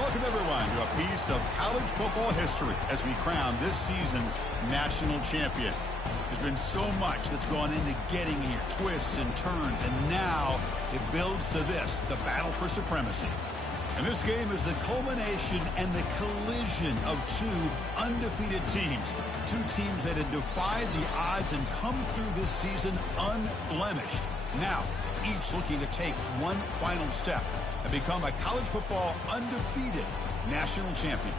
Welcome, everyone, to a piece of college football history as we crown this season's national champion. There's been so much that's gone into getting here, twists and turns, and now it builds to this, the battle for supremacy. And this game is the culmination and the collision of two undefeated teams. Two teams that had defied the odds and come through this season unblemished. Now, each looking to take one final step and become a college football undefeated national champion.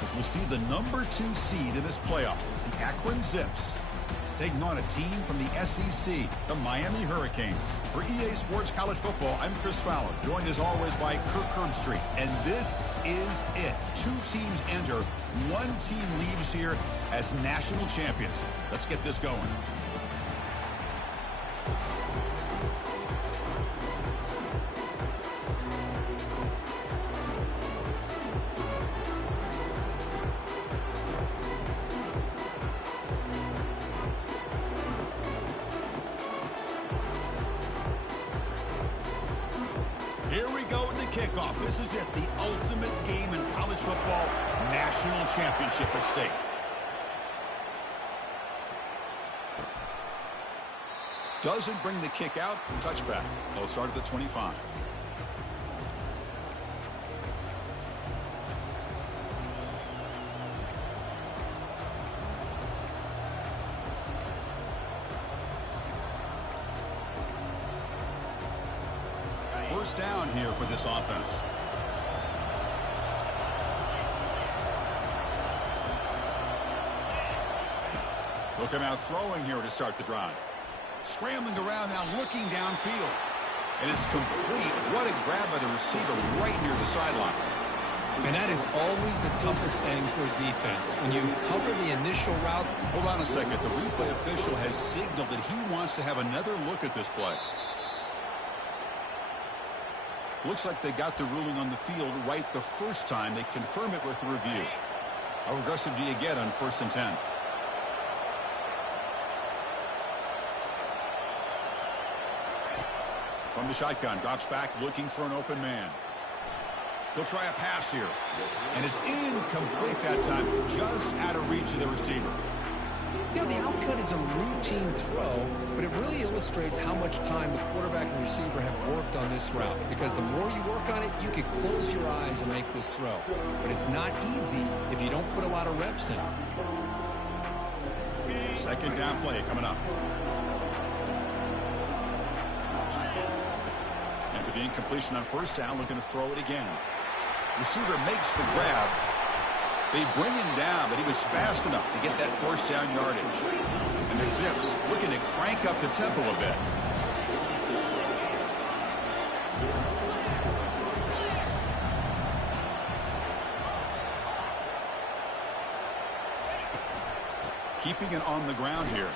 As we'll see the number 2 seed in this playoff, the Akron Zips, taking on a team from the SEC, the Miami Hurricanes. For EA Sports College Football, I'm Chris Fowler, joined as always by Kirk Herbstreit. And this is it. 2 teams enter, 1 team leaves here as national champions. Let's get this going. Here we go with the kickoff. This is it, the ultimate game in college football, national championship at stake. Doesn't bring the kick out, touchback. They'll start at the 25. First down here for this offense. They'll come out throwing here to start the drive. Scrambling around now, looking downfield. And it's complete. What a grab by the receiver right near the sideline. And that is always the toughest thing for a defense. When you cover the initial route. Hold on a second. The replay official has signaled that he wants to have another look at this play. Looks like they got the ruling on the field right the first time. They confirm it with the review. How aggressive do you get on 1st and 10? From the shotgun, drops back, looking for an open man. He'll try a pass here. And it's incomplete that time, just out of reach of the receiver. You know, the outcut is a routine throw, but it really illustrates how much time the quarterback and receiver have worked on this route. Because the more you work on it, you can close your eyes and make this throw. But it's not easy if you don't put a lot of reps in. Second down play coming up. And for the incompletion on 1st down, looking to throw it again. Receiver makes the grab. They bring him down, but he was fast enough to get that 1st down yardage. And the Zips looking to crank up the tempo a bit. Keeping it on the ground here.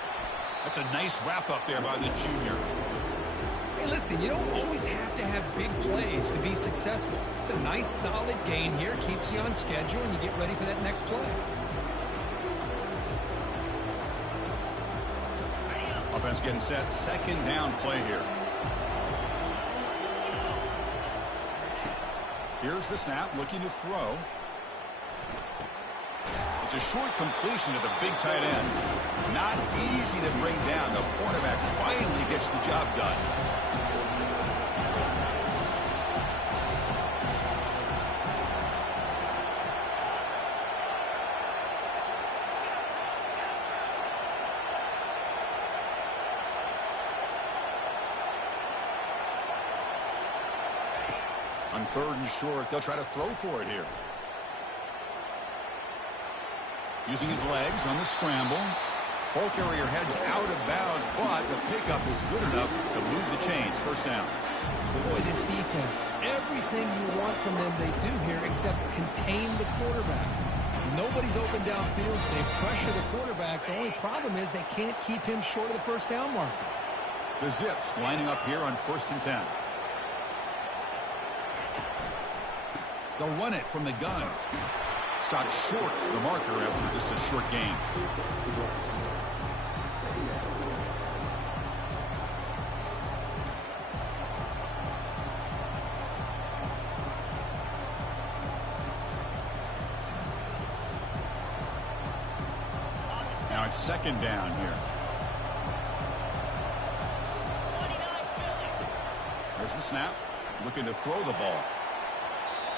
That's a nice wrap up there by the junior. Hey, listen, you don't always have to have big plays to be successful. It's a nice, solid gain here. Keeps you on schedule, and you get ready for that next play. Offense getting set. Second down play here. Here's the snap, looking to throw. It's a short completion to the big tight end. Not easy to bring down. The cornerback finally gets the job done. On 3rd and short, they'll try to throw for it here. Using his legs on the scramble. Ball carrier heads out of bounds, but the pickup is good enough to move the chains. 1st down. Boy, this defense, everything you want from them they do here except contain the quarterback. Nobody's open downfield. They pressure the quarterback. The only problem is they can't keep him short of the 1st down marker. The Zips lining up here on 1st and 10. They'll run it from the gun. Stopped short the marker after just a short gain. it's second down here. There's the snap. Looking to throw the ball.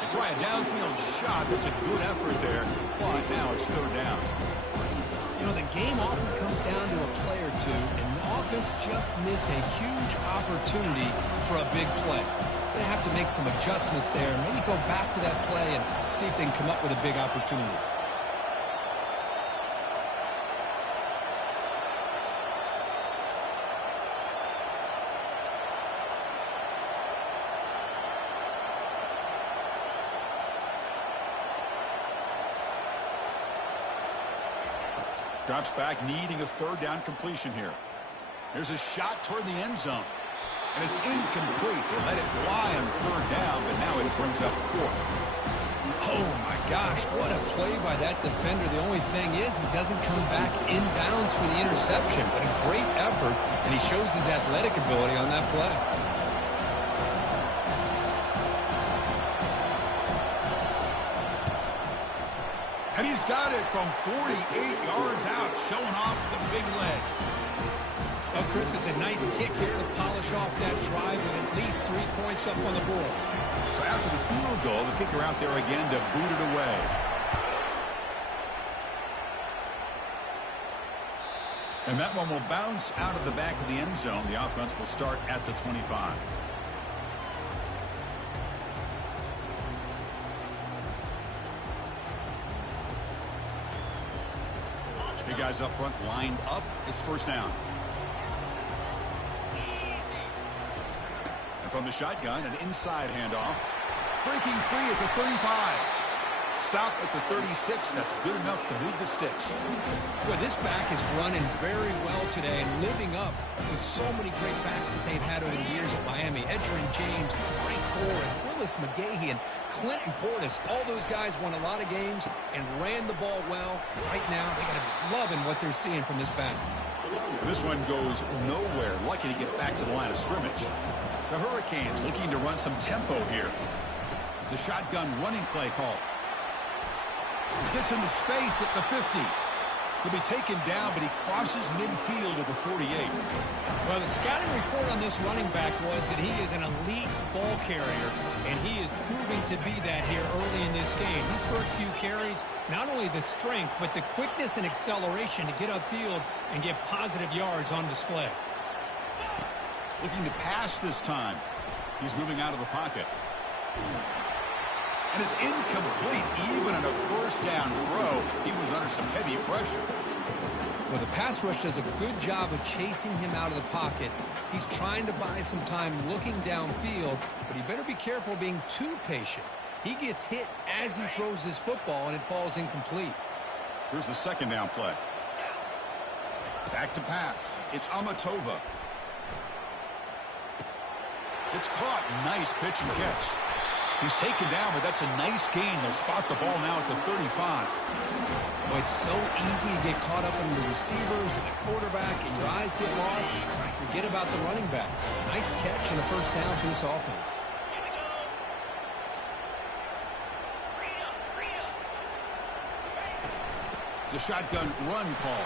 They try a downfield shot. That's a good effort there. But now it's third down. You know, the game often comes down to a play or two, and the offense just missed a huge opportunity for a big play. They have to make some adjustments there, and maybe go back to that play and see if they can come up with a big opportunity. Drops back, needing a third down completion here. There's a shot toward the end zone. And it's incomplete. They let it fly on third down, but now it brings up fourth. Oh, my gosh. What a play by that defender. The only thing is he doesn't come back inbounds for the interception. But a great effort, and he shows his athletic ability on that play. And he's got it from 48 yards out, showing off the big leg. Well, Chris, it's a nice kick here to polish off that drive with at least 3 points up on the board. So after the field goal, the kicker out there again to boot it away. And that one will bounce out of the back of the end zone. The offense will start at the 25. Big guys up front lined up. It's first down. And from the shotgun, an inside handoff. Breaking free at the 35. Stop at the 36. That's good enough to move the sticks. Boy, this back is running very well today and living up to so many great backs that they've had over the years at Miami. Edgerrin James, Frank Gore, and Willis McGahee, and Clinton Portis. All those guys won a lot of games and ran the ball well. Right now, they got to be loving what they're seeing from this back. This one goes nowhere. Lucky to get back to the line of scrimmage. The Hurricanes looking to run some tempo here. The shotgun running play call. Gets into space at the 50. He'll be taken down, but he crosses midfield at the 48. Well, the scouting report on this running back was that he is an elite ball carrier, and he is proving to be that here early in this game. These first few carries, not only the strength, but the quickness and acceleration to get upfield and get positive yards on display. Looking to pass this time. He's moving out of the pocket. And it's incomplete. Even in a first down throw, he was under some heavy pressure. Well, the pass rush does a good job of chasing him out of the pocket. He's trying to buy some time looking downfield, but he better be careful being too patient. He gets hit as he throws his football, and it falls incomplete. Here's the second down play. Back to pass. It's Amatova. It's caught. Nice pitch and catch. He's taken down, but that's a nice gain. They'll spot the ball now at the 35. Well, it's so easy to get caught up in the receivers and the quarterback, and your eyes get lost. You forget about the running back. Nice catch and a first down for this offense. It's a shotgun run call.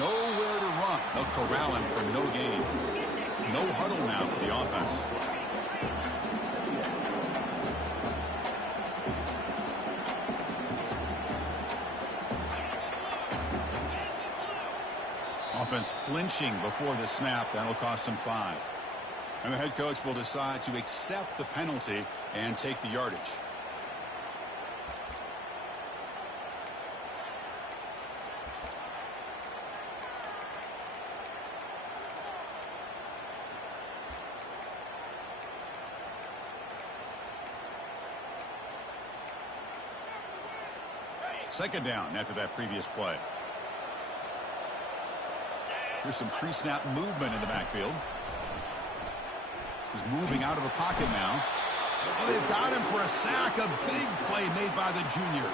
Nowhere to run. They'll corral him for no gain. No huddle now for the offense. Offense flinching before the snap. That'll cost him 5. And the head coach will decide to accept the penalty and take the yardage. Second down after that previous play. There's some pre-snap movement in the backfield. He's moving out of the pocket now. Oh, they've got him for a sack. A big play made by the junior.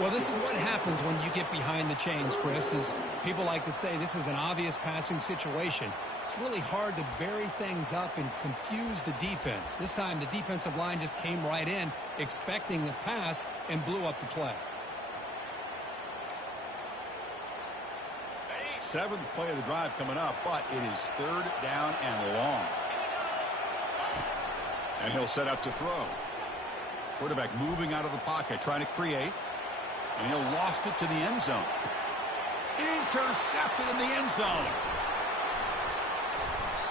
Well, this is what happens when you get behind the chains, Chris. As people like to say, this is an obvious passing situation. It's really hard to vary things up and confuse the defense. This time, the defensive line just came right in, expecting the pass, and blew up the play. seventh play of the drive coming up, but it is third down and long. And he'll set up to throw. Quarterback moving out of the pocket, trying to create. And he'll lost it to the end zone. Intercepted in the end zone.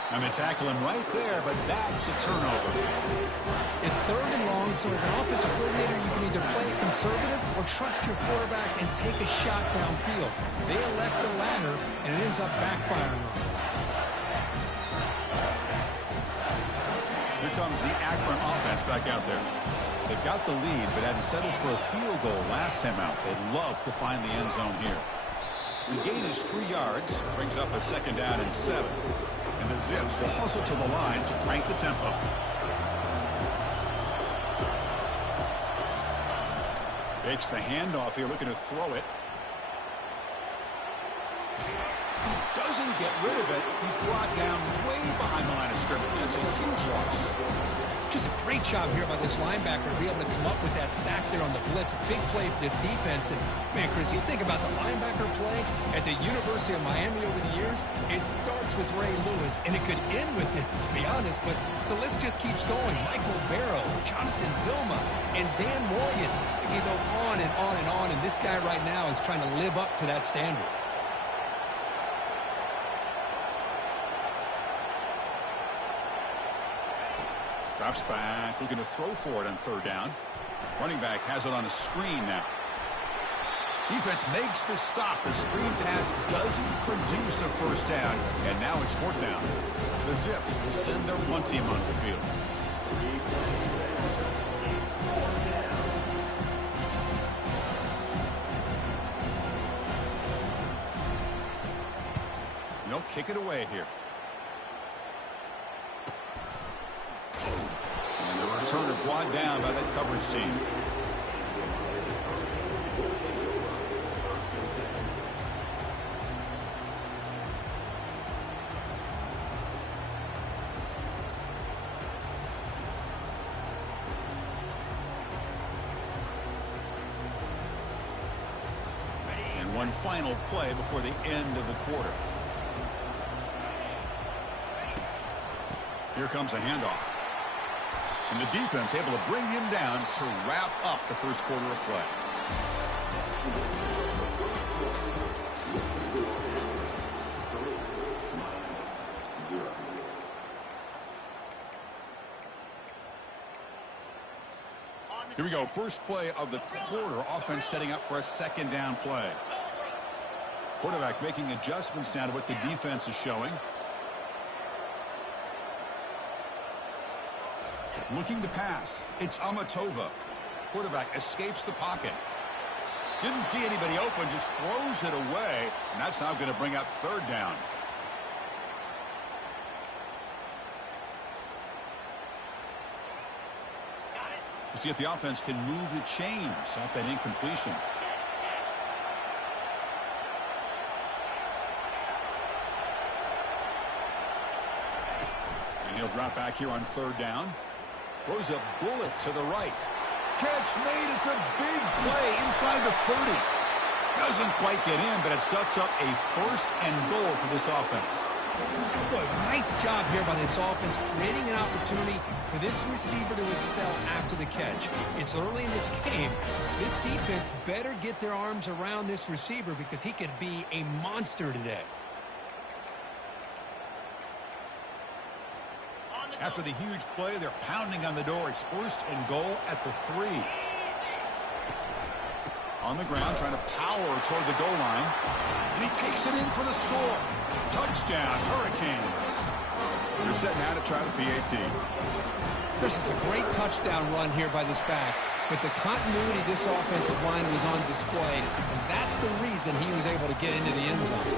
And they tackle him right there, but that's a turnover. It's third and long, so as an offensive coordinator, you can either play it conservative or trust your quarterback and take a shot downfield. They elect the latter, and it ends up backfiring on them. Here comes the Akron offense back out there. They've got the lead, but had to settle for a field goal last time out. They'd love to find the end zone here. The gain is 3 yards, brings up a second down and 7. And the Zips will hustle to the line to crank the tempo. Fakes the handoff here, looking to throw it. Doesn't get rid of it. He's brought down way behind the line of scrimmage. It's a huge loss. Just a great job here by this linebacker to be able to come up with that sack there on the blitz. Big play for this defense. And, man, Chris, you think about the linebacker play at the University of Miami over the years, it starts with Ray Lewis, and it could end with it, to be honest, but the list just keeps going. Michael Barrow, Jonathan Vilma, and Dan Morgan. You go on and on and on, and this guy right now is trying to live up to that standard. Drops back, looking to throw for it on third down. Running back has it on a screen now. Defense makes the stop. The screen pass doesn't produce a first down, and now it's fourth down. The Zips will send their one team on the field. They'll kick it away here. Turner brought down by that coverage team. And one final play before the end of the quarter. Here comes a handoff. And the defense able to bring him down to wrap up the first quarter of play. Here we go. First play of the quarter. Offense setting up for a second down play. Quarterback making adjustments now to what the defense is showing. Looking to pass. It's Amatova. Quarterback escapes the pocket. Didn't see anybody open, just throws it away. And that's now going to bring up third down. We'll see if the offense can move the chains off that incompletion. And he'll drop back here on third down. Throws a bullet to the right. Catch made. It's a big play inside the 30. Doesn't quite get in, but it sets up a first and goal for this offense. Boy, nice job here by this offense, creating an opportunity for this receiver to excel after the catch. It's early in this game, so this defense better get their arms around this receiver because he could be a monster today. After the huge play, they're pounding on the door. It's first and goal at the 3. On the ground, trying to power toward the goal line. And he takes it in for the score. Touchdown, Hurricanes. They're setting out to try the PAT. Chris, it's a great touchdown run here by this back. But the continuity of this offensive line was on display. And that's the reason he was able to get into the end zone.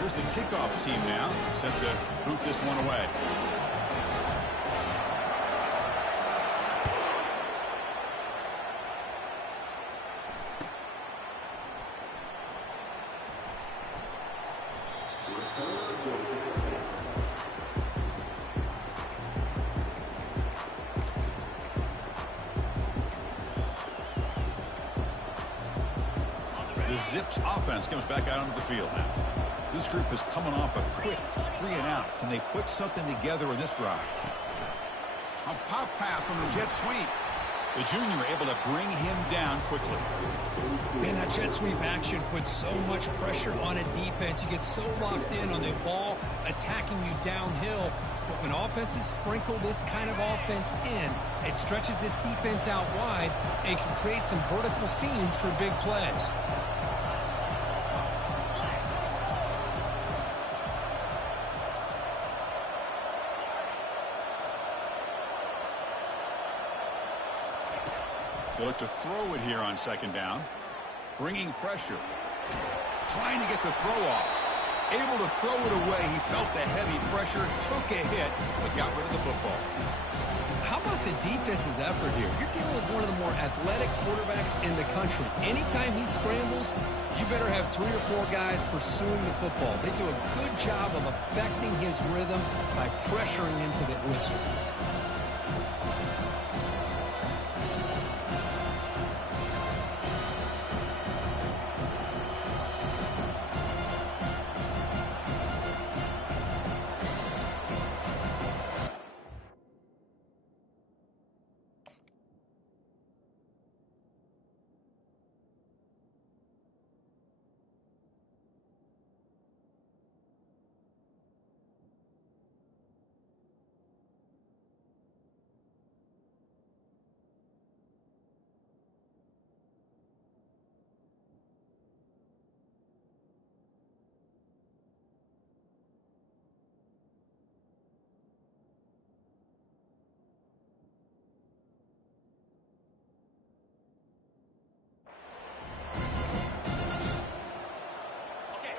Here's the kickoff team now, set to boot this one away. Zips offense comes back out onto the field now. This group is coming off a quick 3-and-out. Can they put something together in this drive? A pop pass on the jet sweep. The junior able to bring him down quickly. Man, that jet sweep action puts so much pressure on a defense. You get so locked in on the ball attacking you downhill. But when offenses sprinkle this kind of offense in, it stretches this defense out wide and can create some vertical seams for big plays. They look to throw it here on second down. Bringing pressure. Trying to get the throw off. Able to throw it away. He felt the heavy pressure, took a hit, but got rid of the football. How about the defense's effort here? You're dealing with one of the more athletic quarterbacks in the country. Anytime he scrambles, you better have 3 or 4 guys pursuing the football. They do a good job of affecting his rhythm by pressuring him to the whistle.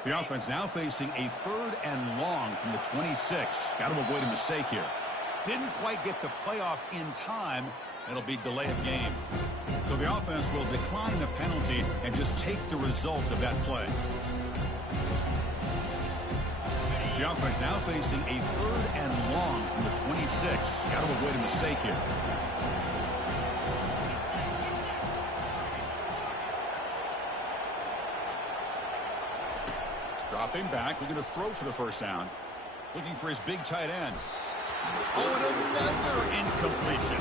The offense now facing a 3rd and long from the 26. Got to avoid a mistake here. Didn't quite get the playoff in time. It'll be delay of game. So the offense will decline the penalty and just take the result of that play. The offense now facing a 3rd and long from the 26. Got to avoid a mistake here. Dropping back, looking to throw for the first down. Looking for his big tight end. Oh, and another incompletion.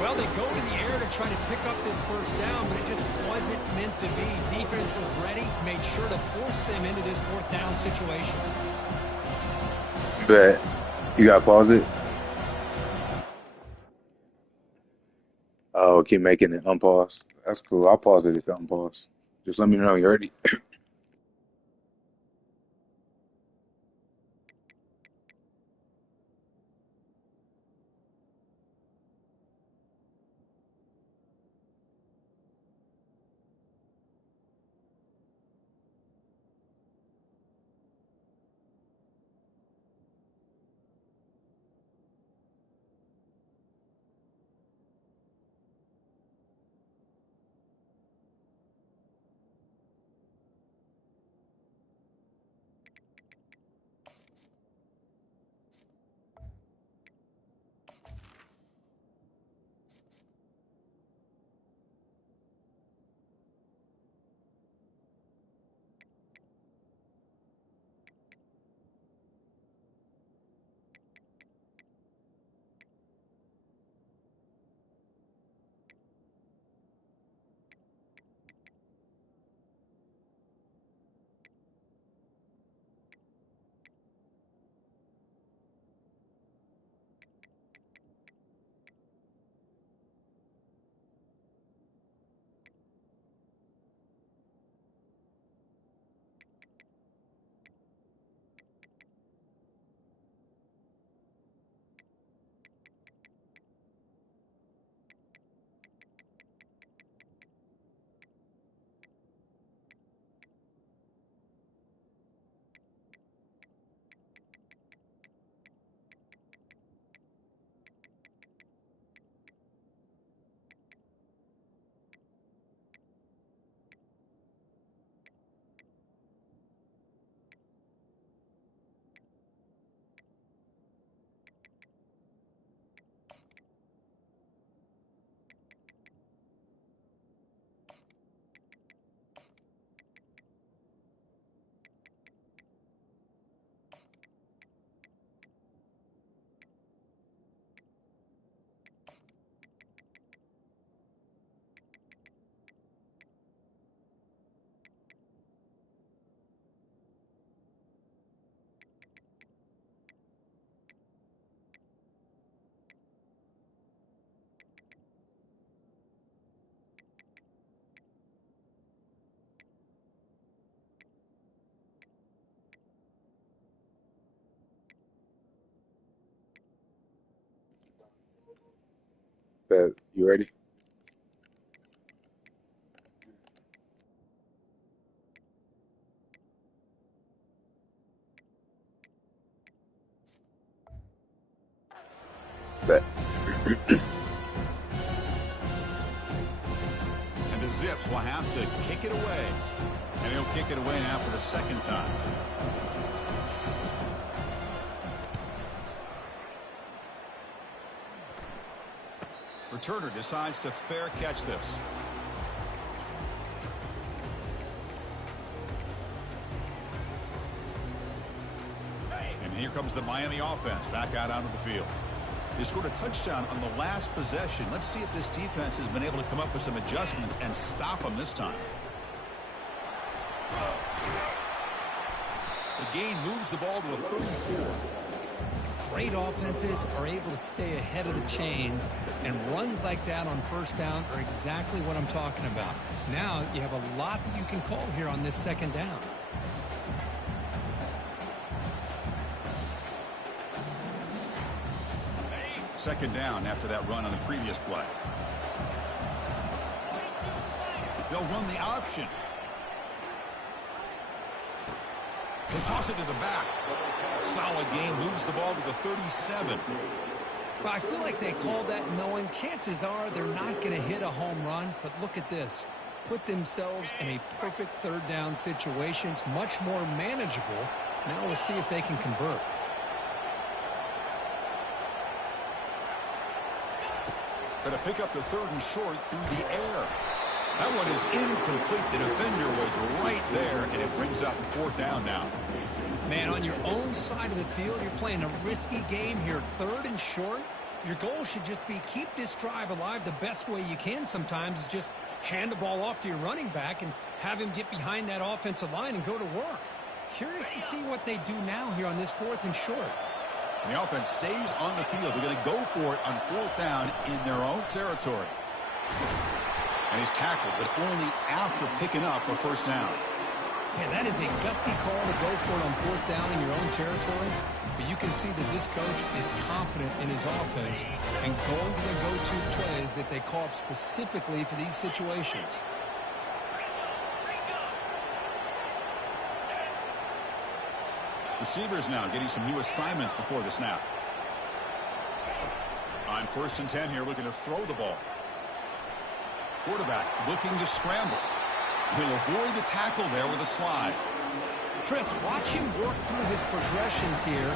Well, they go to the air to try to pick up this first down, but it just wasn't meant to be. Defense was ready, made sure to force them into this 4th down situation. Bet. You got to pause it? Oh, keep making it unpause. That's cool. I'll pause it if you unpause. Just let me know you're ready. Bet. You ready? Bet. And the Zips will have to kick it away. And he'll kick it away now for the second time. Returner decides to fair catch this. And here comes the Miami offense back out onto the field. They scored a touchdown on the last possession. Let's see if this defense has been able to come up with some adjustments and stop them this time. The gain moves the ball to a 34. Great offenses are able to stay ahead of the chains, and runs like that on first down are exactly what I'm talking about. Now you have a lot that you can call here on this second down. Second down after that run on the previous play. They'll run the option. They toss it to the back. Solid game, moves the ball to the 37. Well, I feel like they called that knowing chances are they're not going to hit a home run, but look at this. Put themselves in a perfect third down situation. It's much more manageable. Now we'll see if they can convert. Try to pick up the third and short through the air. That one is incomplete. The defender was right there, and it brings up fourth down now. Man, on your own side of the field, you're playing a risky game here. Third and short. Your goal should just be keep this drive alive. The best way you can sometimes is just hand the ball off to your running back and have him get behind that offensive line and go to work. Curious to see what they do now here on this fourth and short. And the offense stays on the field. They're going to go for it on fourth down in their own territory. And he's tackled, but only after picking up a first down. Yeah, that is a gutsy call to go for it on fourth down in your own territory. But you can see that this coach is confident in his offense and going to the go-to plays that they call up specifically for these situations. Receivers now getting some new assignments before the snap. On 1st and 10 here, looking to throw the ball. Quarterback looking to scramble. He'll avoid the tackle there with a slide. Chris, watch him work through his progressions here.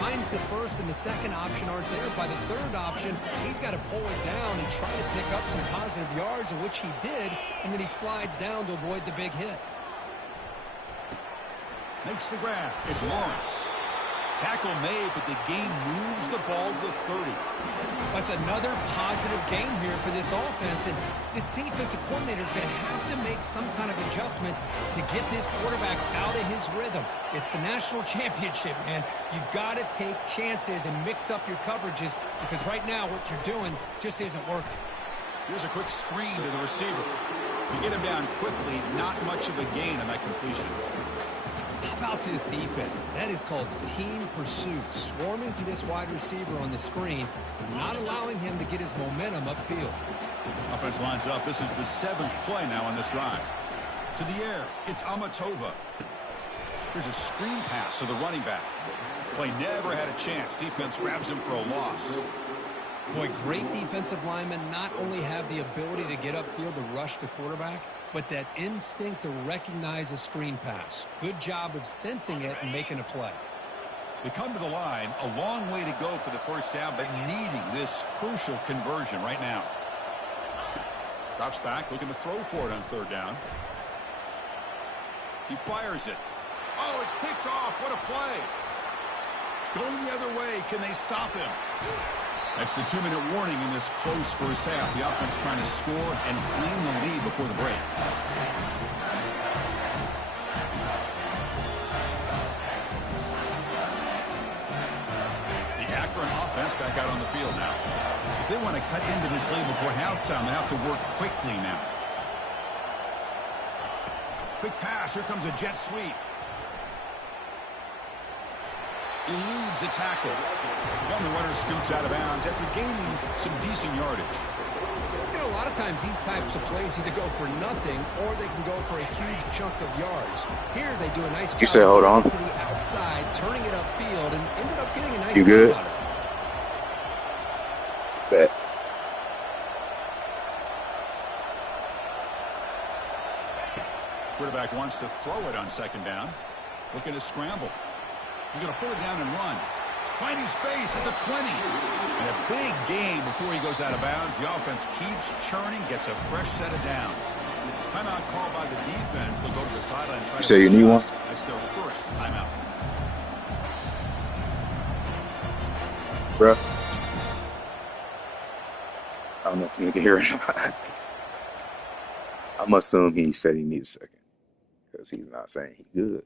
Finds the first and the second option aren't there. By the third option, he's got to pull it down and try to pick up some positive yards, of which he did, and then he slides down to avoid the big hit. Makes the grab. It's Lawrence. Tackle made, but the game moves the ball to 30. That's another positive game here for this offense, and this defensive coordinator is going to have to make some kind of adjustments to get this quarterback out of his rhythm. It's the national championship, man. You've got to take chances and mix up your coverages, because right now what you're doing just isn't working. Here's a quick screen to the receiver. You get him down quickly, not much of a gain on that completion. How about this defense? That is called team pursuit. Swarming to this wide receiver on the screen, not allowing him to get his momentum upfield. Offense lines up. This is the 7th play now on this drive. To the air, it's Amatova. Here's a screen pass to the running back. Play never had a chance. Defense grabs him for a loss. Boy, great defensive linemen not only have the ability to get upfield to rush the quarterback, but that instinct to recognize a screen pass. Good job of sensing it and making a play. They come to the line, a long way to go for the first down, but needing this crucial conversion right now. Drops back, looking to throw for it on 3rd down. He fires it. Oh, it's picked off. What a play. Going the other way. Can they stop him? That's the 2-minute warning in this close first half. The offense trying to score and claim the lead before the break. The Akron offense back out on the field now. If they want to cut into this lead before halftime, they have to work quickly now. Quick pass. Here comes a jet sweep. eludes a tackle. And the runner scoots out of bounds after gaining some decent yardage. You know, a lot of times these types of plays either go for nothing or they can go for a huge chunk of yards. Here they do a nice job You said, hold on. to the outside, turning it upfield, and ended up getting a nice You good? out of it. Bet. Quarterback wants to throw it on second down. Looking to scramble. He's going to pull it down and run. Finding space at the 20. And a big gain before he goes out of bounds. The offense keeps churning, gets a fresh set of downs. Timeout called by the defense. They'll go to the sideline. You say you need one? That's their first timeout. Bruh. I don't know if you can hear it or not. I'm assuming he said he needs a second. Because he's not saying he's good.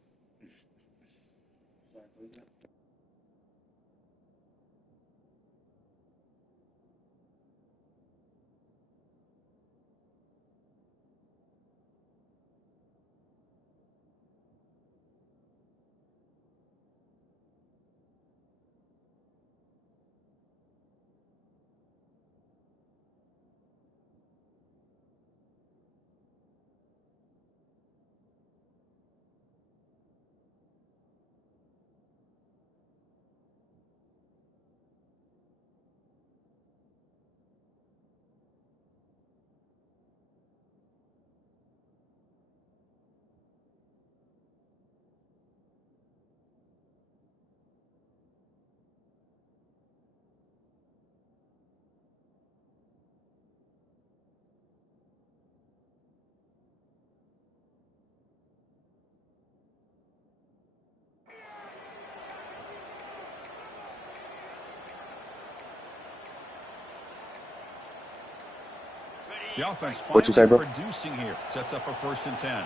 The offense What you say, finally bro? producing here. Sets up a 1st and 10.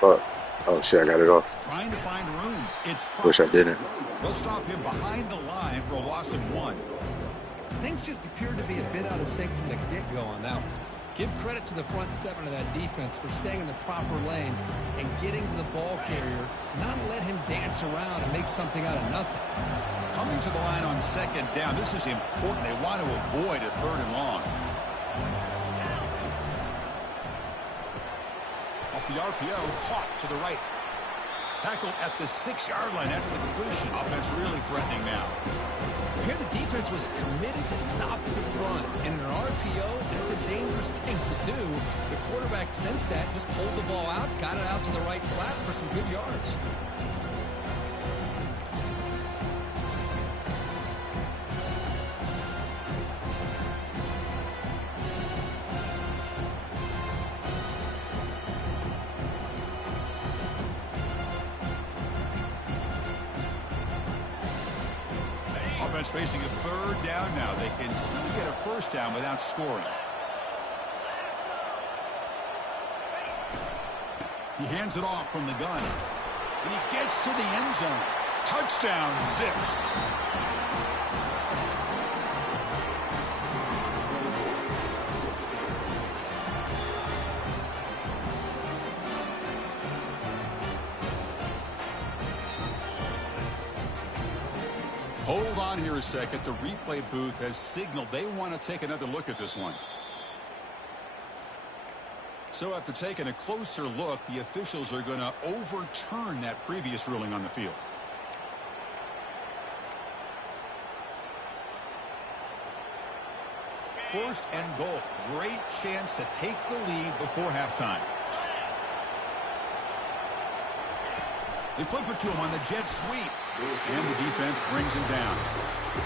Fuck. Oh, shit, I got it off. Trying to find room. It's Wish I didn't. They'll stop him behind the line for a loss of 1. Things just appeared to be a bit out of sync from the get-go on that one. Give credit to the front seven of that defense for staying in the proper lanes and getting to the ball carrier, not let him dance around and make something out of nothing. Coming to the line on second down. This is important. They want to avoid a 3rd and long. Off the RPO, caught to the right. Tackled at the 6-yard line after the completion. Offense really threatening now. Here the defense was committed to stop the run. And in an RPO, that's a dangerous thing to do. The quarterback sensed that, just pulled the ball out, got it out to the right flat for some good yards. Offense facing a 3rd down now. They can still get a 1st down without scoring. He hands it off from the gun. And he gets to the end zone. Touchdown, Zips. Hold on here a second. The replay booth has signaled they want to take another look at this one. So after taking a closer look, the officials are going to overturn that previous ruling on the field. First and goal. Great chance to take the lead before halftime. They flip it to him on the jet sweep. And the defense brings him down.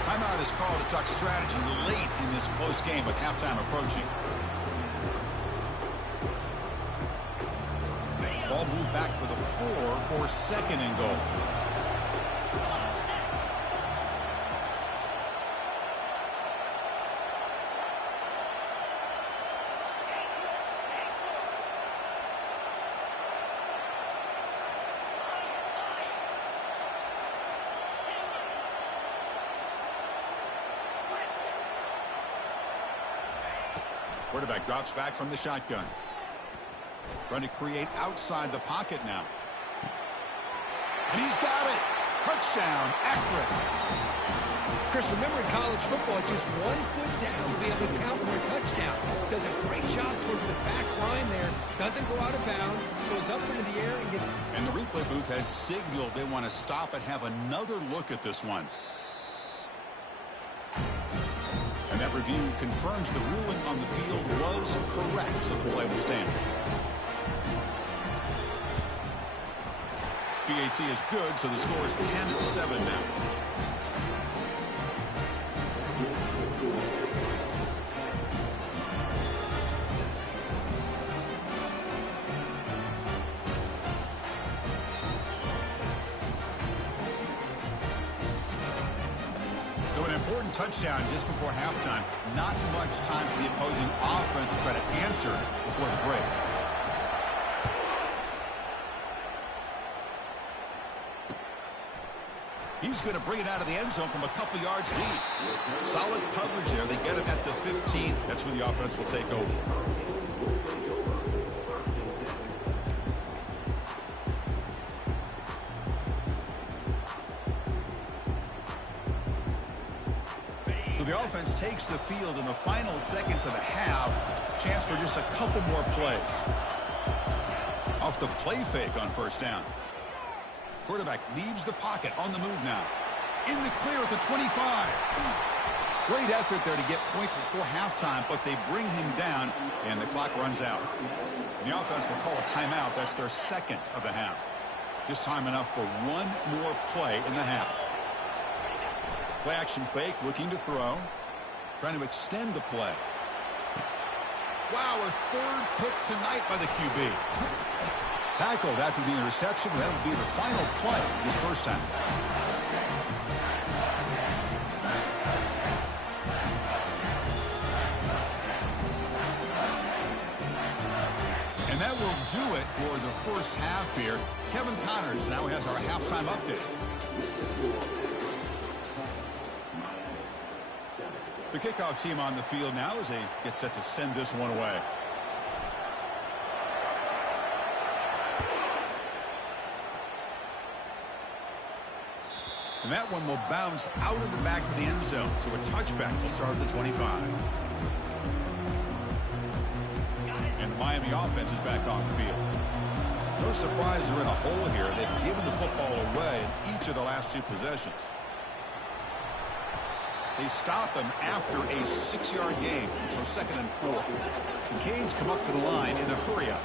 Timeout is called to talk strategy late in this close game with halftime approaching. Ball moved back for the 4 for 2nd and goal. Quarterback drops back from the shotgun. Trying to create outside the pocket now. And he's got it. Touchdown, accurate. Chris, remember in college football, it's just 1 foot down to be able to count for a touchdown. Does a great job towards the back line there. Doesn't go out of bounds. Goes up into the air and gets... And the replay booth has signaled they want to stop and have another look at this one. And that review confirms the ruling on the field was correct, so the play will stand. PAT is good, so the score is 10-7 now. So an important touchdown just before halftime. Not much time for the opposing offense to try to answer before the break. He's going to bring it out of the end zone from a couple yards deep. Solid coverage there. They get him at the 15. That's where the offense will take over. So the offense takes the field in the final seconds of the half. Chance for just a couple more plays. Off the play fake on first down. Quarterback leaves the pocket on the move now. In the clear at the 25. Great effort there to get points before halftime, but they bring him down, and the clock runs out. And the offense will call a timeout. That's their second of the half. Just time enough for one more play in the half. Play action fake, looking to throw. Trying to extend the play. Wow, a third pick tonight by the QB. Tackled after the interception. That'll be the final play this first half. And that will do it for the first half here. Kevin Connors now has our halftime update. The kickoff team on the field now as they get set to send this one away. And that one will bounce out of the back of the end zone. So a touchback will start at the 25. And the Miami offense is back on the field. No surprise they're in a hole here. They've given the football away in each of the last two possessions. They stop him after a 6-yard gain. So 2nd and 4. The Canes come up to the line in a hurry-up.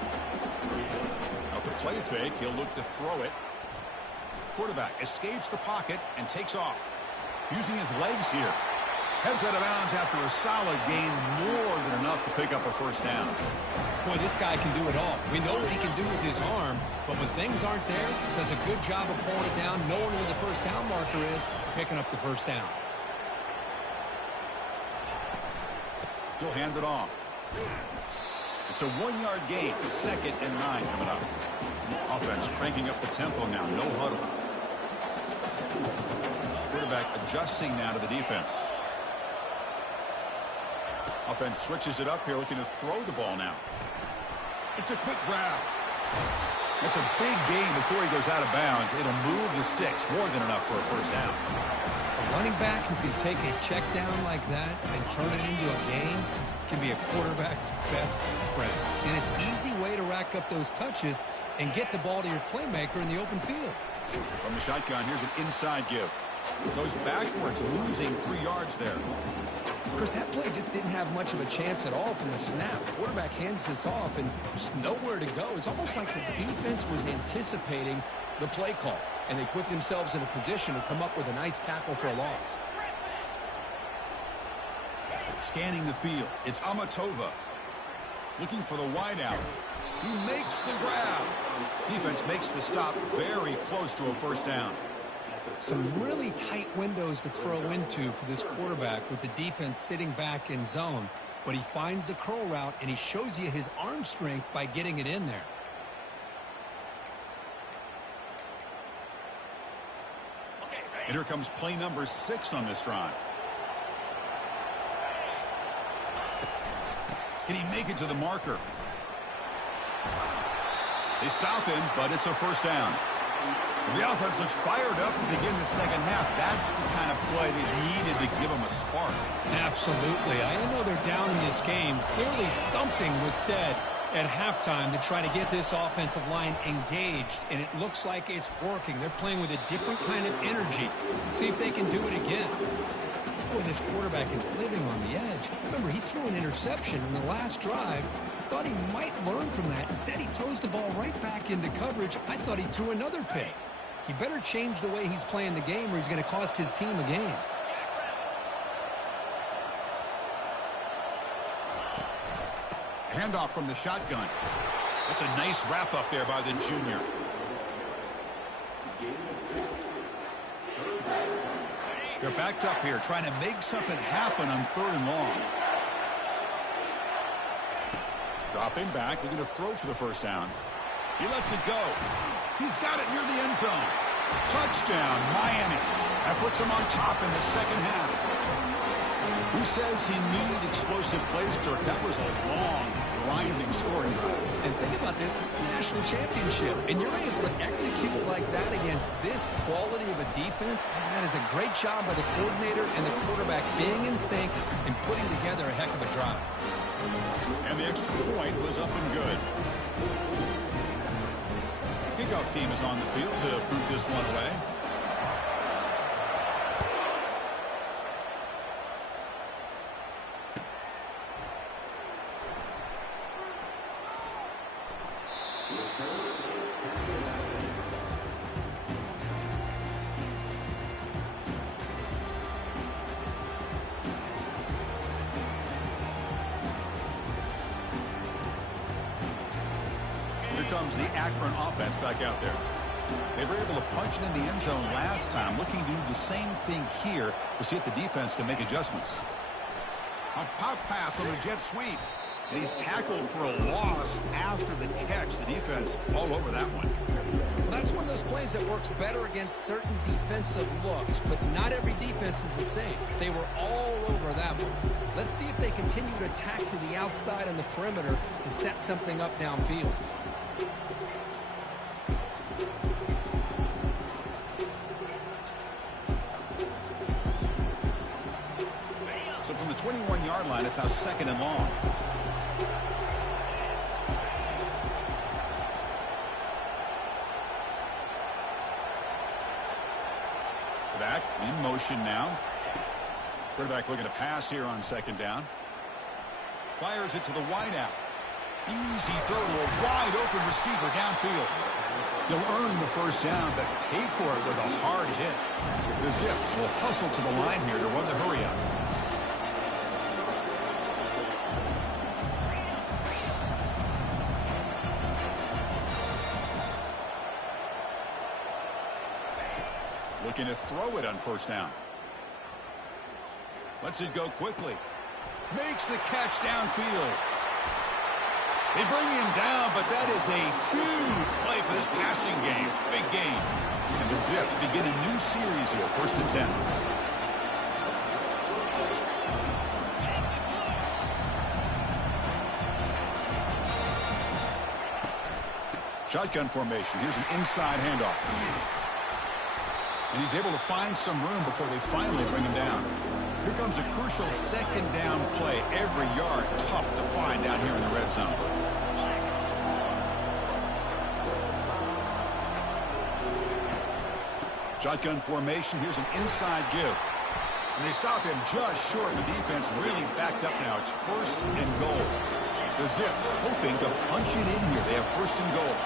Off the play fake, he'll look to throw it. Quarterback escapes the pocket and takes off. Using his legs here. Heads out of bounds after a solid gain, more than enough to pick up a first down. Boy, this guy can do it all. We know what he can do with his arm, but when things aren't there, does a good job of pulling it down, knowing where the first down marker is, picking up the first down. He'll hand it off. It's a 1-yard gain. 2nd and 9 coming up. Offense cranking up the tempo now. No huddle. Quarterback adjusting now to the defense. Offense switches it up here, looking to throw the ball now. It's a quick grab. It's a big gain before he goes out of bounds. It'll move the sticks. More than enough for a first down. A running back who can take a check down like that and turn it into a gain can be a quarterback's best friend. And it's an easy way to rack up those touches and get the ball to your playmaker in the open field. From the shotgun, here's an inside give. Goes backwards, losing 3 yards there. Chris, that play just didn't have much of a chance at all from the snap. The quarterback hands this off and just nowhere to go. It's almost like the defense was anticipating the play call, and they put themselves in a position to come up with a nice tackle for a loss. Scanning the field, it's Amatova. Looking for the wideout. He makes the grab. Defense makes the stop very close to a first down. Some really tight windows to throw into for this quarterback with the defense sitting back in zone. But he finds the curl route, and he shows you his arm strength by getting it in there. And here comes play number 6 on this drive. Can he make it to the marker? They stop him, but it's a first down. The offense looks fired up to begin the second half. That's the kind of play they needed to give them a spark. Absolutely. I know they're down in this game. Clearly something was said at halftime to try to get this offensive line engaged, and it looks like it's working. They're playing with a different kind of energy. Let's see if they can do it again. Boy, this quarterback is living on the edge. Remember, he threw an interception in the last drive. Thought he might learn from that. Instead, he throws the ball right back into coverage. I thought he threw another pick. He better change the way he's playing the game or he's going to cost his team a game. Handoff from the shotgun. That's a nice wrap up there by the junior. They're backed up here trying to make something happen on 3rd and long. Dropping back, looking to throw for the first down. He lets it go. He's got it near the end zone. Touchdown, Miami. That puts him on top in the second half. Who says he needed explosive plays, Dirk? That was a long, grinding scoring drive. And think about this is the national championship, and you're able to execute like that against this quality of a defense, and that is a great job by the coordinator and the quarterback being in sync and putting together a heck of a drive. And the extra point was up and good. Kickoff team is on the field to boot this one away. Comes the Akron offense back out there. They were able to punch it in the end zone last time, looking to do the same thing here to see if the defense can make adjustments. A pop pass on the jet sweep, and he's tackled for a loss after the catch. The defense all over that one. Well, that's one of those plays that works better against certain defensive looks, but not every defense is the same. They were all over that one. Let's see if they continue to attack to the outside on the perimeter to set something up downfield. So from the 21-yard line, it's now 2nd and long. Back in motion now. Quarterback looking to pass here on 2nd down. Fires it to the wideout. Easy throw to a wide open receiver downfield. He'll earn the first down, but pay for it with a hard hit. The Zips will hustle to the line here to run the hurry up. Looking to throw it on 1st down. Lets it go quickly. Makes the catch downfield. They bring him down, but that is a huge play for this passing game. Big game. And the Zips begin a new series here. 1st and 10. Shotgun formation. Here's an inside handoff. And he's able to find some room before they finally bring him down. Here comes a crucial 2nd down play. Every yard tough to find down here in the red zone. Shotgun formation. Here's an inside give. And they stop him just short. The defense really backed up now. It's 1st and goal. The Zips hoping to punch it in here. They have 1st and goal.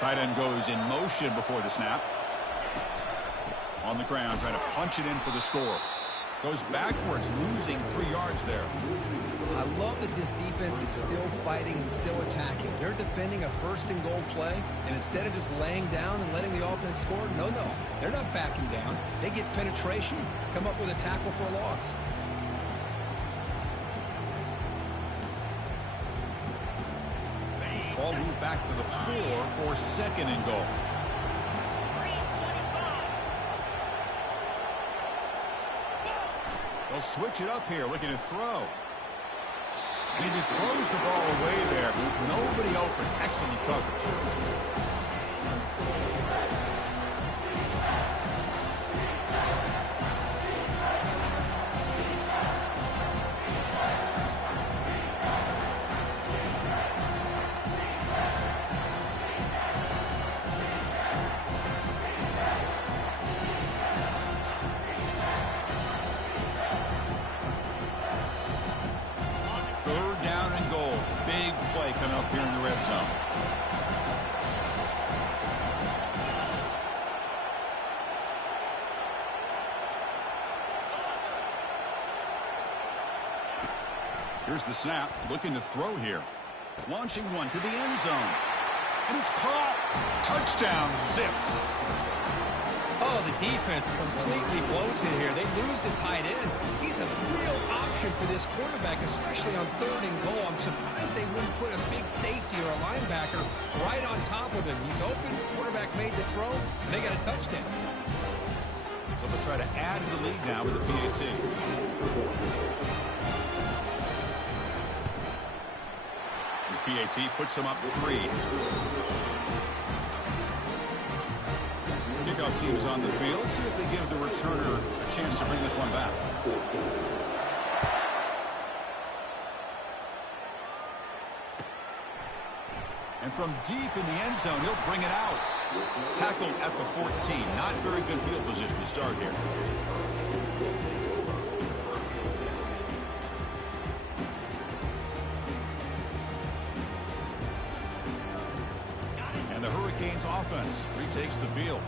Tight end goes in motion before the snap. On the ground, trying to punch it in for the score. Goes backwards, losing 3 yards there. I love that this defense is still fighting and still attacking. They're defending a 1st and goal play, and instead of just laying down and letting the offense score, no, they're not backing down. They get penetration, come up with a tackle for a loss. Ball moved back to the 4 for 2nd and goal. They'll switch it up here, looking to throw. And he just throws the ball away there. Nobody open. Excellent coverage. Coming up here in the red zone. Here's the snap, looking to throw here. Launching one to the end zone. And it's caught. Touchdown, Zips. Oh, the defense completely blows it here. They lose the tight end. He's a real option for this quarterback, especially on 3rd and goal. I'm surprised they wouldn't put a big safety or a linebacker right on top of him. He's open, quarterback made the throw, and they got a touchdown. So they'll try to add to the lead now with the PAT. The PAT puts them up 3. Kickoff team's on the field. Let's see if they give the returner a chance to bring this one back. And from deep in the end zone, he'll bring it out. Tackled at the 14. Not very good field position to start here. And the Hurricanes offense retakes the field.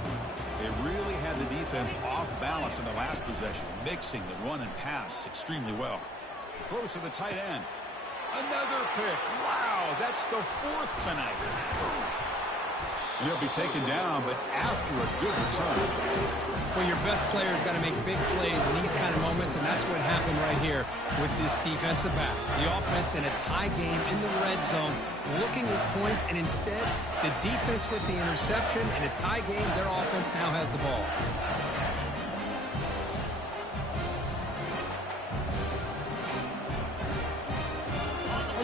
They really had the defense off balance in the last possession, mixing the run and pass extremely well. Close to the tight end. Another pick. Wow, that's the 4th tonight. And he'll be taken down, but after a good return. Well, your best player's got to make big plays in these kind of moments, and that's what happened right here with this defensive back. The offense in a tie game in the red zone, looking at points, and instead, the defense with the interception. In a tie game, their offense now has the ball.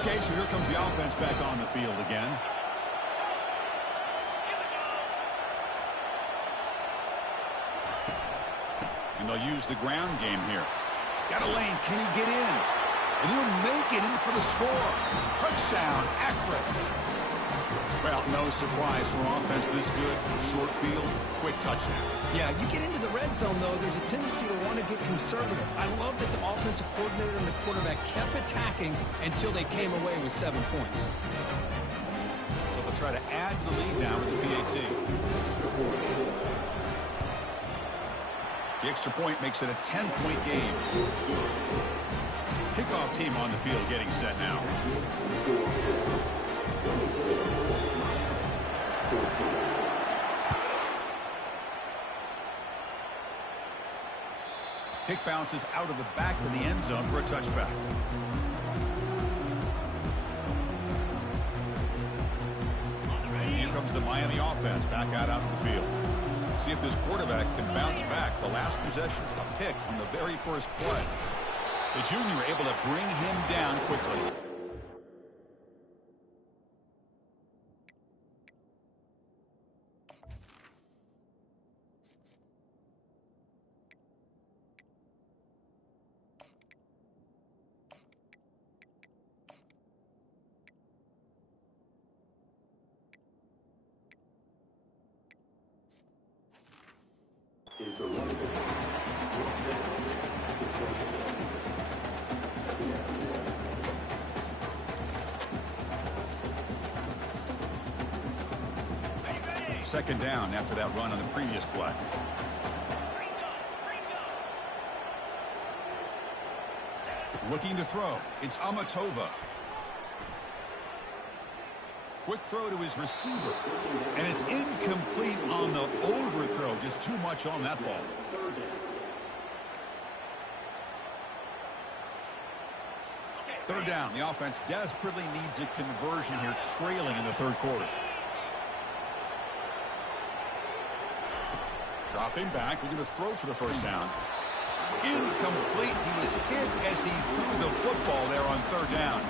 Okay, so here comes the offense back on the field again. And they'll use the ground game here. Got a lane. Can he get in? And he'll make it in for the score. Touchdown, accurate. Well, no surprise for offense this good. Short field, quick touchdown. Yeah, you get into the red zone, though, there's a tendency to want to get conservative. I love that the offensive coordinator and the quarterback kept attacking until they came away with 7 points. So they'll try to add to the lead now with the PAT. The extra point makes it a 10-point game. Kickoff team on the field getting set now. Kick bounces out of the back of the end zone for a touchback. And here comes the Miami offense back out onto the field. See if this quarterback can bounce back. The last possession, a pick on the very first play. The junior able to bring him down quickly. Second down after that run on the previous play. Looking to throw. It's Amatova. Quick throw to his receiver. And it's incomplete on the overthrow. Just too much on that ball. Third down. The offense desperately needs a conversion here, trailing in the third quarter. Dropping back. We're going to throw for the first down. Incomplete. He was hit as he threw the football there on third down.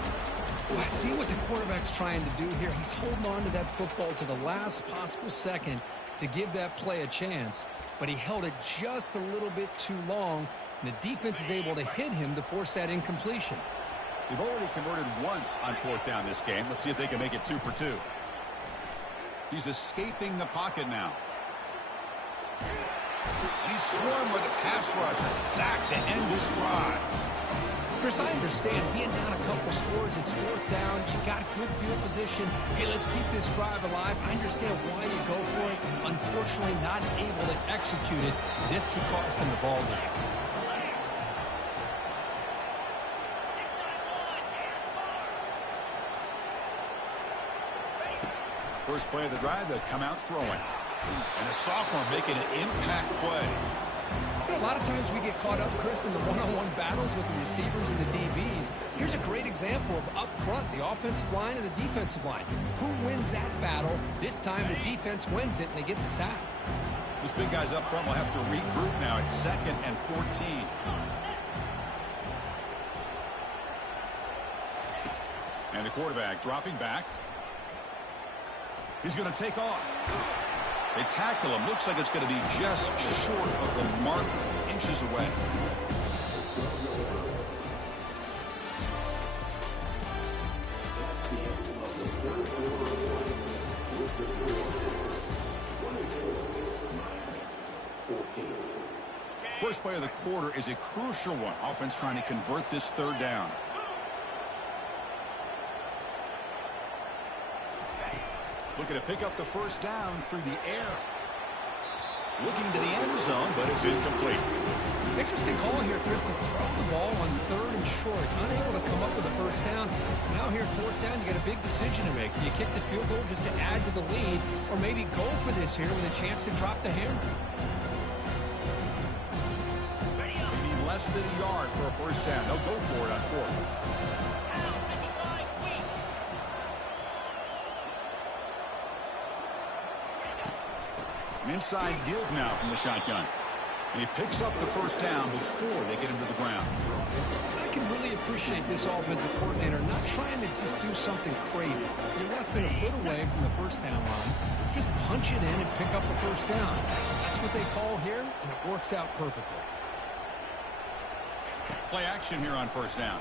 Well, I see what the quarterback's trying to do here. He's holding on to that football to the last possible second to give that play a chance, but he held it just a little bit too long, and the defense is able to hit him to force that incompletion. They've already converted once on fourth down this game. Let's see if they can make it 2 for 2. He's escaping the pocket now. He's swarmed with a pass rush, a sack to end this drive. Chris, I understand being down a couple scores, it's fourth down, you got good field position. Hey, let's keep this drive alive. I understand why you go for it. Unfortunately, not able to execute it. This could cost him the ball game. First play of the drive, they'll come out throwing. And a sophomore making an impact play. You know, a lot of times we get caught up, Chris, in the one-on-one battles with the receivers and the DBs. Here's a great example of up front, the offensive line and the defensive line. Who wins that battle? This time the defense wins it, and they get the sack. This big guy's up front will have to regroup now. It's 2nd and 14. And the quarterback dropping back. He's going to take off. They tackle him. Looks like it's going to be just short of the mark, inches away. First play of the quarter is a crucial one. Offense trying to convert this third down. Looking to pick up the first down through the air. Looking to the end zone, but it's incomplete. Interesting call here, Chris, to throw the ball on third and short. Unable to come up with a first down. Now here at fourth down, you got a big decision to make. Do you kick the field goal just to add to the lead, or maybe go for this here with a chance to drop the hammer? They need less than a yard for a first down. They'll go for it on fourth. An inside give now from the shotgun. And he picks up the first down before they get him to the ground. I can really appreciate this offensive coordinator not trying to just do something crazy. You're less than a foot away from the first down line. Just punch it in and pick up the first down. That's what they call here, and it works out perfectly. Play action here on first down.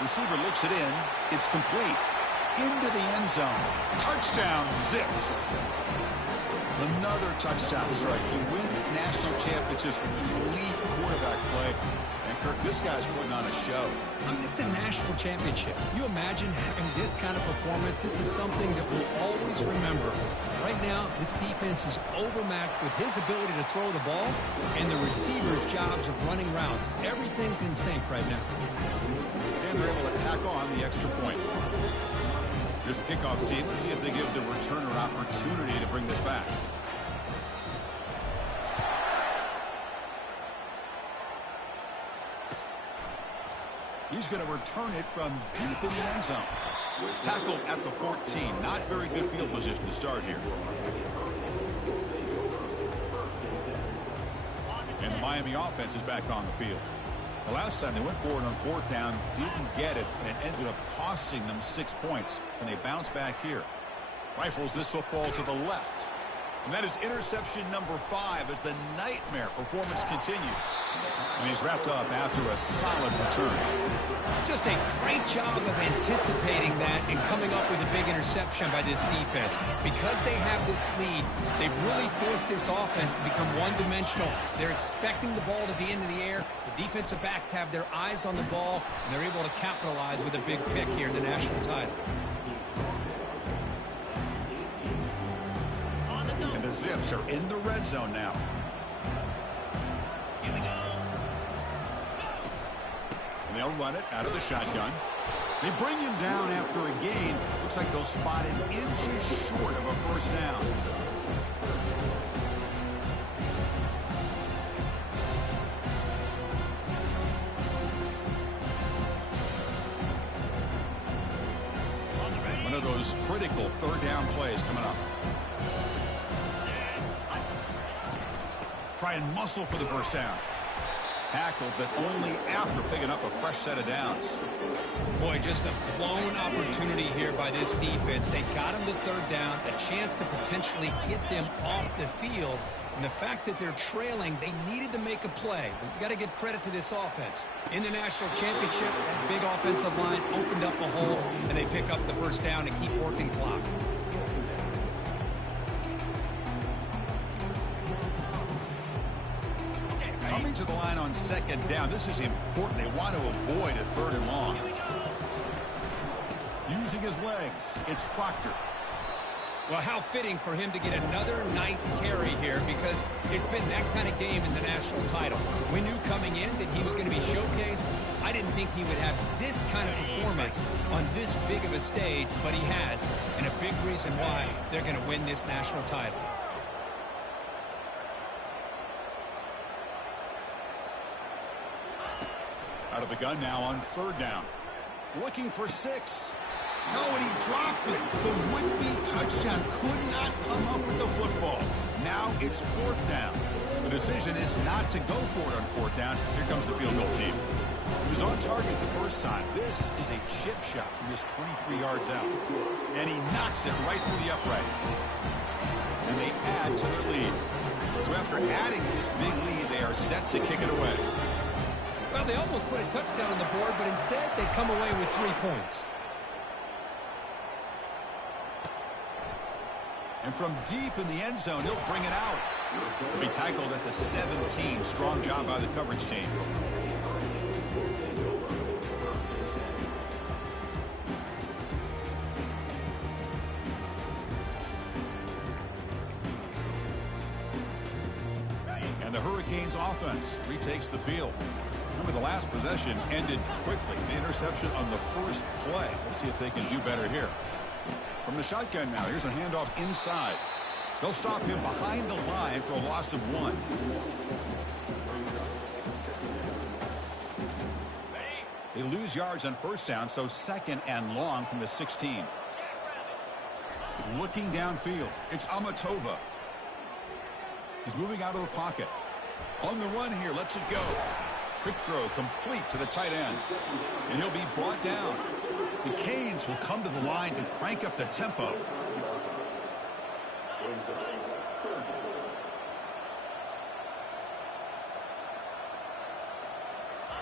Receiver looks it in. It's complete. Into the end zone. Touchdown, Zips. Another touchdown strike. You win national championships with elite quarterback play. And, Kirk, this guy's putting on a show. I mean, this is a national championship. You imagine having this kind of performance? This is something that we'll always remember. Right now, this defense is overmatched with his ability to throw the ball and the receiver's jobs of running routes. Everything's in sync right now. And they're able to tack on the extra point. Here's the kickoff team. Let's see if they give the returner an opportunity to bring this back. He's going to return it from deep in the end zone. Tackled at the 14. Not very good field position to start here. And the Miami offense is back on the field. The last time they went forward on fourth down, didn't get it, and it ended up costing them 6 points, and they bounce back here. Rifles this football to the left. And that is interception number 5 as the nightmare performance continues. And he's wrapped up after a solid return. Just a great job of anticipating that and coming up with a big interception by this defense. Because they have this lead, they've really forced this offense to become one-dimensional. They're expecting the ball to be into the air. The defensive backs have their eyes on the ball, and they're able to capitalize with a big pick here in the national title. And the Zips are in the red zone now. And they'll run it out of the shotgun. They bring him down after a gain. Looks like they'll spot him inches short of a first down. One of those critical third down plays coming up. try and muscle for the first down. Tackled, but only after picking up a fresh set of downs. Boy, just a blown opportunity here by this defense. They got him to third down, a chance to potentially get them off the field. And the fact that they're trailing, they needed to make a play. But you got to give credit to this offense. In the national championship, that big offensive line opened up a hole, and they pick up the first down to keep working clock. Coming to the line on second down. This is important. They want to avoid a third and long. Using his legs, it's Proctor. Well, how fitting for him to get another nice carry here, because it's been that kind of game in the national title. We knew coming in that he was going to be showcased. I didn't think he would have this kind of performance on this big of a stage, but he has, and a big reason why they're going to win this national title. Out of the gun now on third down. Looking for 6. No, and he dropped it. The would-be touchdown could not come up with the football. Now it's fourth down. The decision is not to go for it on fourth down. Here comes the field goal team. He was on target the first time. This is a chip shot from just 23 yards out. And he knocks it right through the uprights. And they add to their lead. So after adding to this big lead, they are set to kick it away. Well, they almost put a touchdown on the board, but instead they come away with 3 points. And from deep in the end zone, he'll bring it out. He'll be tackled at the 17. Strong job by the coverage team. And the Hurricanes offense retakes the field. Remember, the last possession ended quickly. The interception on the first play. Let's see if they can do better here. From the shotgun now, here's a handoff inside. They'll stop him behind the line for a loss of 1. They lose yards on first down, so second and long from the 16. Looking downfield, it's Amatova. He's moving out of the pocket. On the run here, lets it go. Quick throw complete to the tight end. And he'll be brought down. The Canes will come to the line to crank up the tempo.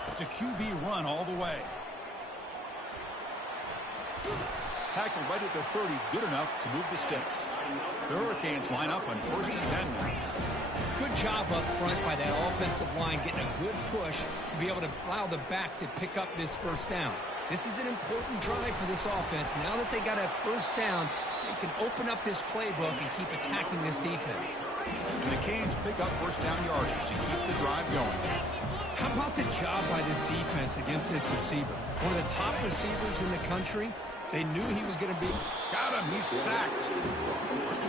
It's a QB run all the way. Tackled right at the 30, good enough to move the sticks. The Hurricanes line up on 1st and 10 now. Good job up front by that offensive line, getting a good push to be able to allow the back to pick up this first down. This is an important drive for this offense. Now that they got a first down, they can open up this playbook and keep attacking this defense. And the Canes pick up first down yardage to keep the drive going. How about the job by this defense against this receiver? One of the top receivers in the country. They knew he was going to be. Got him. He's sacked.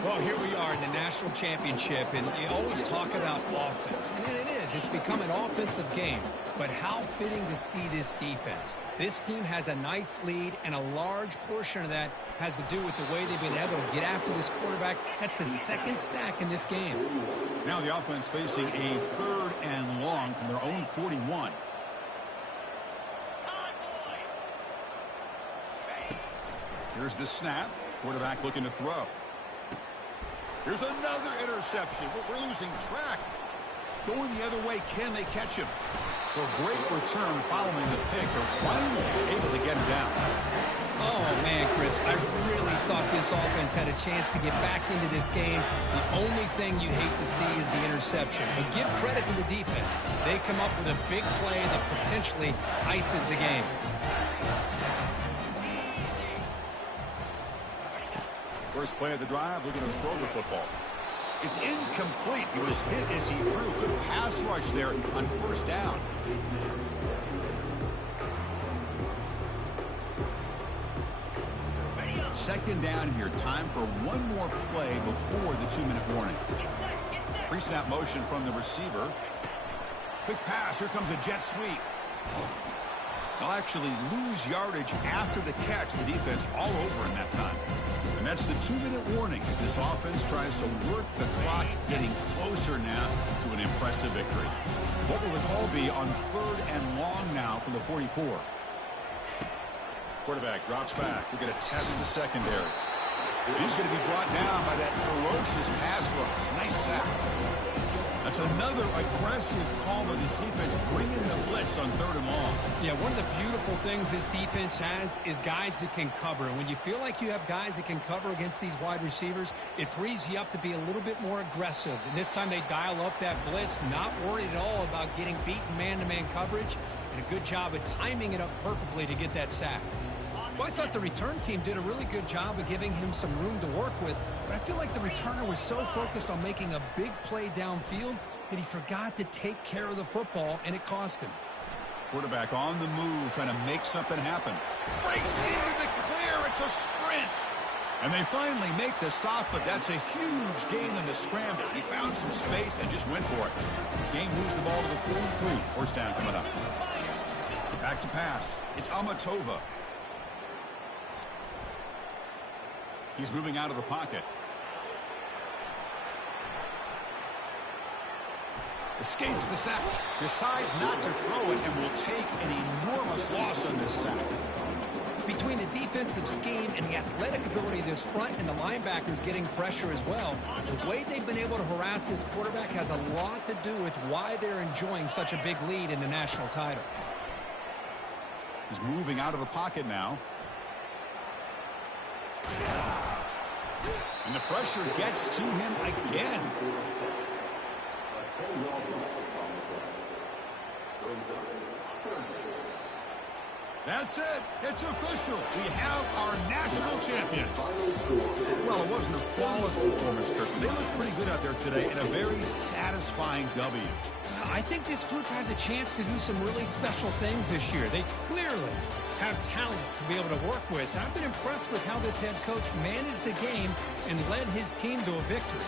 Well, here we are in the national championship, and you always talk about offense. And it is. It's become an offensive game. But how fitting to see this defense. This team has a nice lead, and a large portion of that has to do with the way they've been able to get after this quarterback. That's the second sack in this game. Now the offense facing a 3rd and long from their own 41. Here's the snap. Quarterback looking to throw. Here's another interception. We're losing track. Going the other way. Can they catch him? So a great return following the pick. They're finally able to get him down. Oh, man, Chris, I really thought this offense had a chance to get back into this game. The only thing you'd hate to see is the interception. But give credit to the defense. They come up with a big play that potentially ices the game. First play of the drive, looking to throw the football. It's incomplete. He was hit as he threw. Good pass rush there on first down. Second down here. Time for one more play before the 2-minute warning. Pre-snap motion from the receiver. Quick pass. Here comes a jet sweep. They'll actually lose yardage after the catch. The defense all over in that time. And that's the 2-minute warning as this offense tries to work the clock, getting closer now to an impressive victory. What will the call be on 3rd and long now from the 44? Quarterback drops back. We're going to test the secondary. He's going to be brought down by that ferocious pass rush. Nice sack. That's another aggressive call by this defense, bringing the blitz on 3rd and long. Yeah, one of the beautiful things this defense has is guys that can cover. And when you feel like you have guys that can cover against these wide receivers, it frees you up to be a little bit more aggressive. And this time they dial up that blitz, not worried at all about getting beaten man-to-man coverage, and a good job of timing it up perfectly to get that sack. Well, I thought the return team did a really good job of giving him some room to work with, but I feel like the returner was so focused on making a big play downfield that he forgot to take care of the football, and it cost him. Quarterback on the move, trying to make something happen. Breaks into the clear. It's a sprint. And they finally make the stop, but that's a huge gain in the scramble. He found some space and just went for it. Game moves the ball to the 43. First down coming up. Back to pass. It's Amatova. He's moving out of the pocket. Escapes the sack. Decides not to throw it and will take an enormous loss on this sack. Between the defensive scheme and the athletic ability of this front and the linebackers getting pressure as well, the way they've been able to harass this quarterback has a lot to do with why they're enjoying such a big lead in the national title. He's moving out of the pocket now. And the pressure gets to him again. That's it. It's official. We have our national champions. Well, it wasn't a flawless performance, Kirk. They looked pretty good out there today in a very satisfying W. I think this group has a chance to do some really special things this year. They clearly have talent to be able to work with. I've been impressed with how this head coach managed the game and led his team to a victory.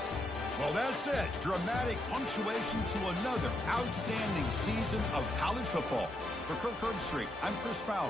Well, that's it. Dramatic punctuation to another outstanding season of college football. For Kirk Herbstreit, I'm Chris Fowler.